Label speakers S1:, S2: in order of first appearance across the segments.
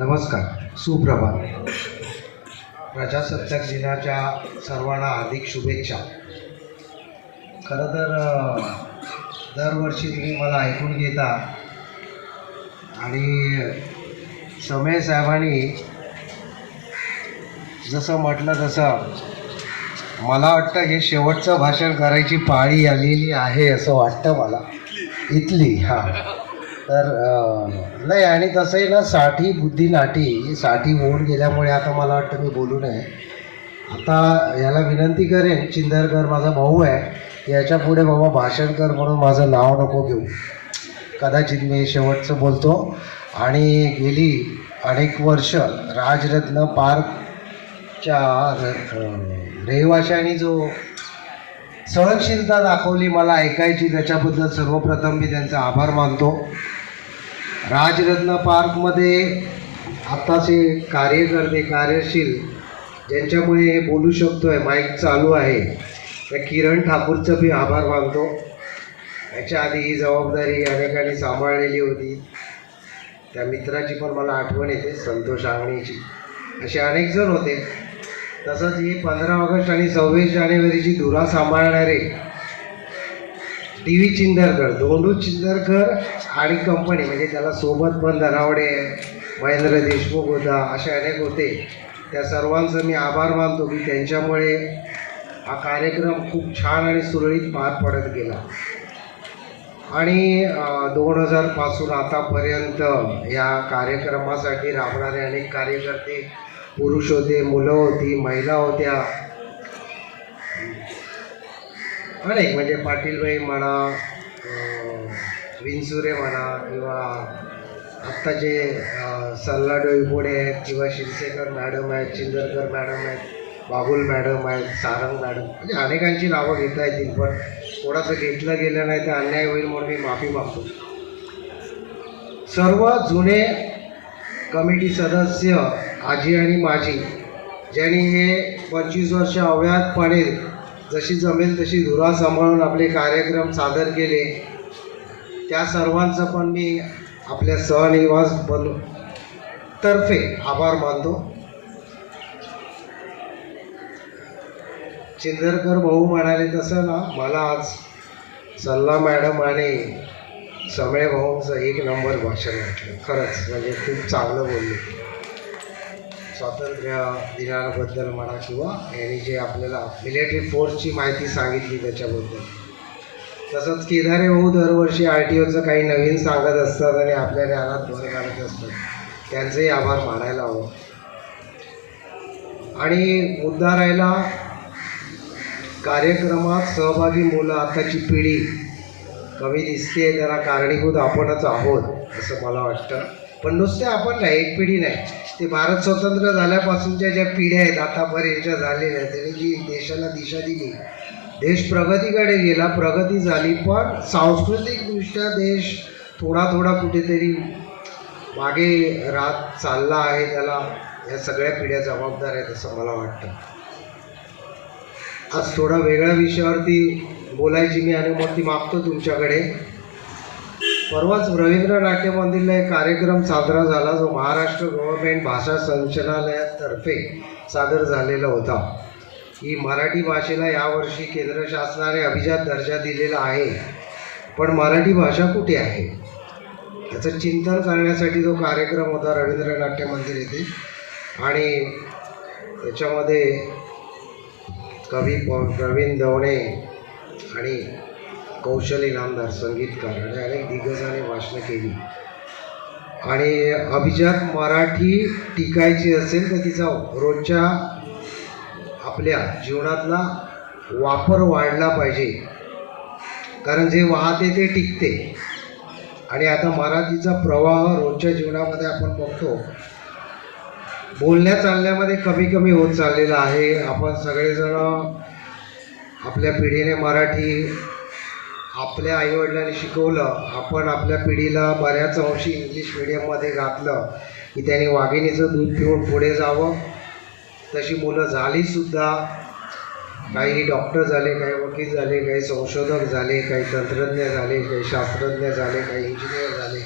S1: नमस्कार सुप्रभात. प्रजासत्ताक दिनाच्या सर्वांना हार्दिक शुभेच्छा. खरं तर दरवर्षी तुम्ही मला ऐकून घेता आणि समय साहेबांनी जसं म्हटलं तसं मला वाटतं हे शेवटचं भाषण करायची पाळी आलेली आहे असं वाटतं मला. इथली हां. तर नाही आणि तसंही ना साठी बुद्धी नाटी साठी होऊन गेल्यामुळे आता मला वाटतं मी बोलू नये. आता याला विनंती करेन चिंदरकर माझा भाऊ आहे याच्यापुढे बाबा भाषणकर म्हणून माझं नाव नको घेऊ. कदाचित मी शेवटचं बोलतो. आणि गेली अनेक वर्ष राजरत्न पार्कच्या रहिवाशांनी जो सहनशीलता दाखवली मला ऐकायची त्याच्याबद्दल सर्वप्रथम मी त्यांचा आभार मानतो. राजरत्न पार्कमध्ये आत्ताचे कार्यकर्ते कार्यशील ज्यांच्यामुळे हे बोलू शकतो आहे माईक चालू आहे. त्या किरण ठाकूरचं मी आभार मानतो. याच्या आधी ही जबाबदारी अनेकांनी सांभाळलेली होती. त्या मित्राची पण मला आठवण येते संतोष आंगणीची. असे अनेक जण होते. तसंच ही पंधरा ऑगस्ट आणि सव्वीस जानेवारीची धुरा सांभाळणारे टी व्ही चिंदरकर दोनू चिंदरकर आणि कंपनी म्हणजे त्याला सोबत पण धनावडे महेंद्र देशमुख होता असे अनेक होते. त्या सर्वांचं मी आभार मानतो की त्यांच्यामुळे हा कार्यक्रम खूप छान आणि सुरळीत पार पडत गेला. आणि दोन हजारपासून आतापर्यंत या कार्यक्रमासाठी राबणारे अनेक कार्यकर्ते पुरुष होते मुलं होती महिला होत्या अनेक म्हणजे पाटीलबाई म्हणा विनसुरे विंचुरे म्हणा किंवा आत्ताचे जे सल्ला डोईपोडे आहेत किंवा शिरसेकर मॅडम आहेत चिंदरकर मॅडम आहेत बागुल मॅडम आहेत सारंग मॅडम म्हणजे अनेकांची नावं घेता येतील पण थोडंसं घेतलं गेलं नाही तर अन्याय होईल म्हणून मी माफी मागतो. सर्व जुने कमिटी सदस्य आजी आणि माजी ज्यांनी हे पंचवीस वर्ष अव्याहतपणे जशी जमेल तशी धुरा सांभाळून आपले कार्यक्रम सादर केले. त्या सर्वांचं पण मी आपल्या सहनिवास बन तर्फे आभार मानतो. चिंदरकर भाऊ म्हणाले तसं ना मला आज सल्ला मॅडम आणि समय भाऊंचं एक नंबर भाषण वाटलं. खरंच म्हणजे खूप चांगलं बोलले. स्वातंत्र्य दिनाबद्दल म्हणा किंवा यांनी जे आपल्याला मिलिटरी फोर्सची माहिती सांगितली त्याच्याबद्दल. तसंच केदारे भाऊ दरवर्षी आर टी ओचं काही नवीन सांगत असतात आणि आपल्या ज्ञानात भर घालत असतात. त्यांचेही आभार मानायला हवं. आणि मुद्दा राहिला कार्यक्रमात सहभागी मुलं आताची पिढी कमी दिसते त्याला कारणीभूत आपणच आहोत असं मला वाटतं. पण नुसते आपण नाही एक पिढी नाही. ते भारत स्वतंत्र झाल्यापासूनच्या ज्या पिढ्या आहेत आतापर्यंतच्या झालेल्या आहेत त्यांनी जी देशाला दिशा दिली देश प्रगतीकडे गेला प्रगती झाली पण सांस्कृतिकदृष्ट्या देश थोडा थोडा कुठेतरी मागे राहत चालला आहे त्याला या सगळ्या पिढ्या जबाबदार आहेत असं मला वाटतं. आज थोडा वेगळ्या विषयावरती बोलायची मी अनुमती मागतो तुमच्याकडे. परवाच रवींद्र नाट्य मंदिरला एक कार्यक्रम साजरा झाला. जो महाराष्ट्र गव्हर्नमेंट भाषा संचालनालयातर्फे सादर झालेला होता. ही मराठी भाषेला यावर्षी केंद्र शासनाने अभिजात दर्जा दिलेला आहे. पण मराठी भाषा कुठे आहे? याचं चिंतन करण्यासाठी जो कार्यक्रम होता रवींद्र नाट्य मंदिर येथे. आणि त्याच्यामध्ये कवी प- प्रवीण दवणे आणि कौशल इनामदार संगीतकार आणि अनेक दिग्गजाने भाषणं केली. आणि अभिजात मराठी टिकायची असेल तर तिचा रोजच्या आपल्या जीवनातला वापर वाढला पाहिजे. कारण जे वाहते ते टिकते. आणि आता मराठीचा प्रवाह रोजच्या जीवनामध्ये आपण बघतो. बोलण्या चालण्यामध्ये कमी कमी होत चाललेला आहे. आपण सगळेजण आपल्या पिढीने मराठी आपल्या आईवडिलांनी शिकवलं. आपण आपल्या पिढीला बऱ्याच अंशी इंग्लिश मिडियममध्ये घातलं की त्यांनी वाघिणीचं दूध पिऊन पुढे जावं. तशी मुलं झालीसुद्धा काही डॉक्टर झाले काही वकील झाले काही संशोधक झाले काही तंत्रज्ञ झाले काही शास्त्रज्ञ झाले काही इंजिनियर झाले.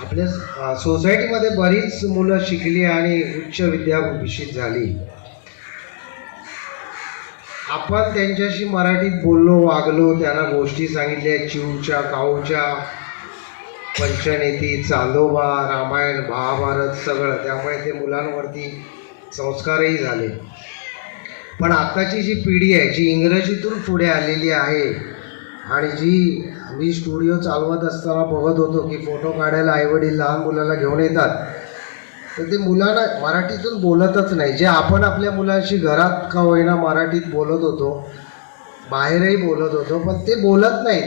S1: आपल्या सोसायटीमध्ये बरीच मुलं शिकली आणि उच्च विद्याभूषित झाली. आपण त्यांच्याशी मराठीत बोललो वागलो त्यांना गोष्टी सांगितल्या चिवच्या काऊच्या पंचनेती चांदोबा रामायण महाभारत सगळं. त्यामुळे ते मुलांवरती संस्कारही झाले. पण आत्ताची जी पिढी आहे जी इंग्रजीतून पुढे आलेली आहे आणि जी मी स्टुडिओ चालवत असताना बघत होतो की फोटो काढायला आईवडील लहान मुलाला घेऊन येतात तर ते मुलांना मराठीतून बोलतच नाही. जे आपण आपल्या मुलांशी घरात का होईना मराठीत बोलत होतो बाहेरही बोलत होतो पण ते बोलत नाही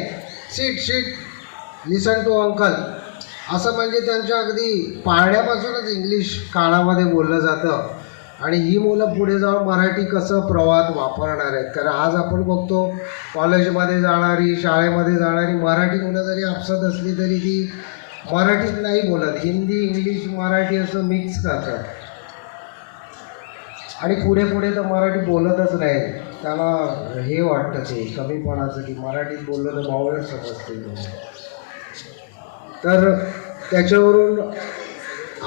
S1: sit sit listen to uncle असं म्हणजे त्यांच्या अगदी पाळण्यापासूनच इंग्लिश काळामध्ये बोललं जातं. आणि ही मुलं पुढे जाऊन मराठी कसं प्रवाहात वापरणार आहेत? कारण आज आपण बघतो कॉलेजमध्ये जाणारी शाळेमध्ये जाणारी मराठी मुलं जरी आपसत असली तरी ती मराठीत नाही बोलत. हिंदी इंग्लिश मराठी असं मिक्स करतात. आणि पुढे पुढे तर मराठी बोलतच नाही. त्याला हे वाटतं ते कमीपणाचं की मराठीत बोललं तर बावळट समजते तर त्याच्यावरून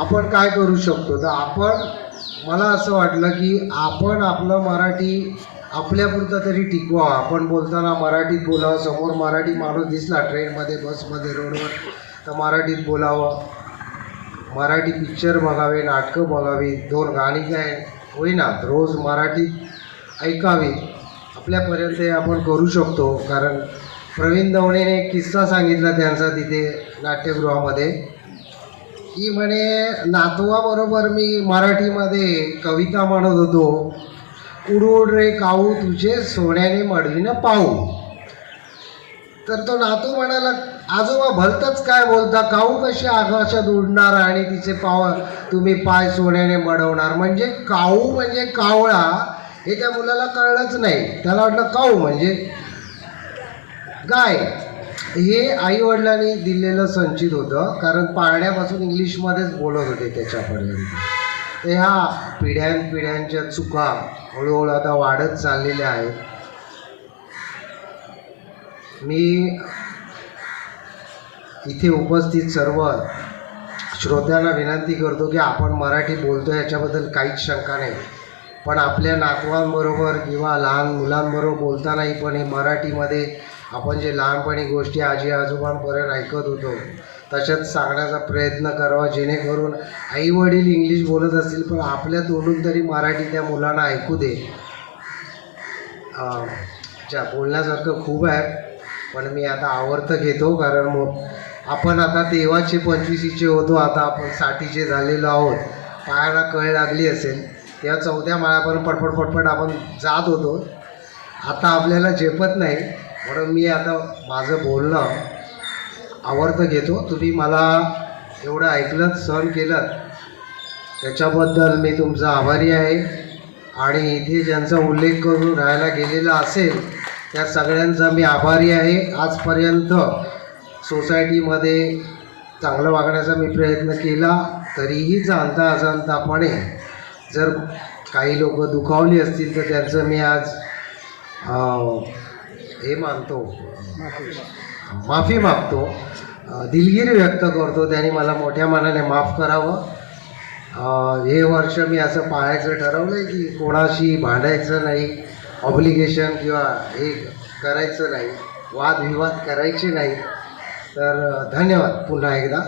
S1: आपण काय करू शकतो? तर आपण मला असं वाटलं की आपण आपलं मराठी आपल्यापुरतं तरी टिकवा. आपण बोलताना मराठीत बोलावं. समोर मराठी माणूस दिसला ट्रेनमध्ये बसमध्ये रोडवर तर मराठीत बोलावं. मराठी पिक्चर बघावे नाटकं बघावी दोन गाणी काय होईना रोज मराठीत ऐकावी. आपल्यापर्यंत हे आपण करू शकतो. कारण प्रवीण दवणेने एक किस्सा सांगितला त्यांचा तिथे नाट्यगृहामध्ये. की म्हणे नातवाबरोबर मी मराठीमध्ये कविता म्हणत होतो. उडूड रे काऊ तुझे सोन्याने मडवीनं पाहू. तर तो नातू म्हणाला आजोबा भलतच काय बोलता? काऊ कशी आकाशात उडणार आणि तिचे पाव तुम्ही पाय सोन्याने मडवणार? म्हणजे काऊ म्हणजे कावळा हे त्या मुलाला कळलंच नाही. त्याला वाटलं काऊ म्हणजे गाय. हे आई वडिलांनी दिलेलं संचित होतं कारण पाळण्यापासून इंग्लिशमध्येच बोलत होते त्याच्यापर्यंत. तर ह्या पिढ्यान पिढ्यांच्या चुका हळूहळू आता वाढत चाललेल्या आहेत. मी इथे उपस्थित सर्व श्रोत्यांना विनंती करतो की आपण मराठी बोलतो याच्याबद्दल काहीच शंका नाही. पण आपल्या नातवांबरोबर किंवा लहान मुलांबरोबर बोलतानाही पण हे मराठीमध्ये आपण जे लहानपणी गोष्टी आजी आजोबांपर्यंत ऐकत होतो तशाच सांगण्याचा प्रयत्न करावा. जेणेकरून आईवडील इंग्लिश बोलत असतील पण आपल्या तोंडून तरी मराठी त्या मुलांना ऐकू दे. अच्छा बोलण्यासारखं खूप आहे पण मी आता आवर्त घेतो कारण मग आपण आता तेव्हाचे पंचवीसीचे होतो आता आपण साठीचे झालेलो आहोत. पायाला कळ लागली असेल. तेव्हा चौथ्या माळापर्यंत पटपट पटपट आपण जात होतो. आता आपल्याला झेपत नाही. म्हणून मी आता माझं बोलणं आवर्त घेतो. तुम्ही मला एवढं ऐकलं सहन केलं त्याच्याबद्दल मी तुमचा आभारी आहे. आणि इथे ज्यांचा उल्लेख करून राहायला गेलेला असेल त्या सगळ्यांचा मी आभारी आहे. आजपर्यंत सोसायटीमध्ये चांगलं वागण्याचा मी प्रयत्न केला तरीही जाणता अजाणतापणे जर काही लोक दुखावली असतील तर त्यांचं मी आज हे मानतो माफी मागतो. दिलगिरी व्यक्त करतो. त्यांनी मला मोठ्या मनाने माफ करावं. हे वर्ष मी असं पाहायचं ठरवलं आहे की कोणाशी भांडायचं नाही ऑब्लिगेशन किंवा हे करायचं नाही वादविवाद करायचे नाही. तर धन्यवाद पुन्हा एकदा.